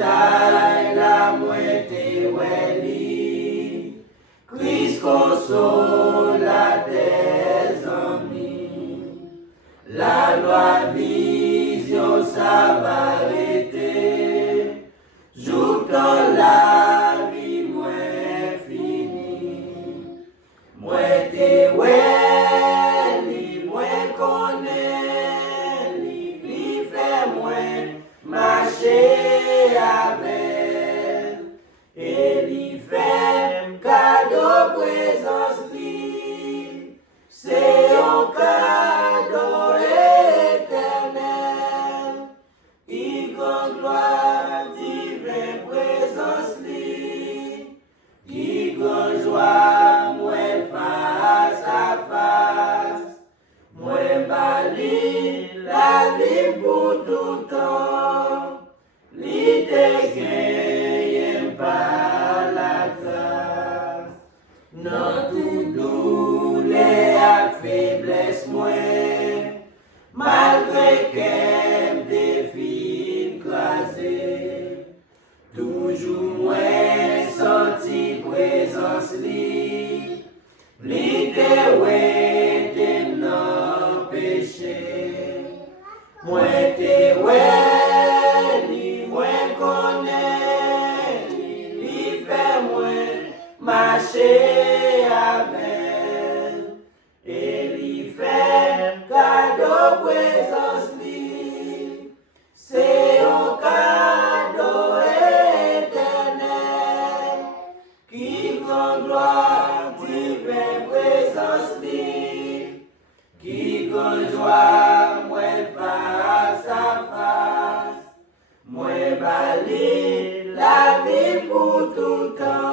bataille la moitié weli, Christ console tes amis. La loi vision ça va arrêter, joue dans la vie moins fini. Moi te weli, moi connais, li fait moi marcher avec, et li fait cadeau présence li, c'est un cadeau éternel, qui grande gloire divine présence li, qui grande joie moi face à face, moi bali la vie pour tout temps, li te gagne par la grâce. Dans tout douleur et faiblesse moi, malgré qu'elle défie crasé, toujours moi senti présence li, li te wete non péché. Moi te weli, moi connais, li fait moi marcher avec, et li fait cadeau présence li, c'est un cadeau éternel, qui grande gloire divine présence li, qui grande joie moi face à face, moi bali la vie pour tout temps.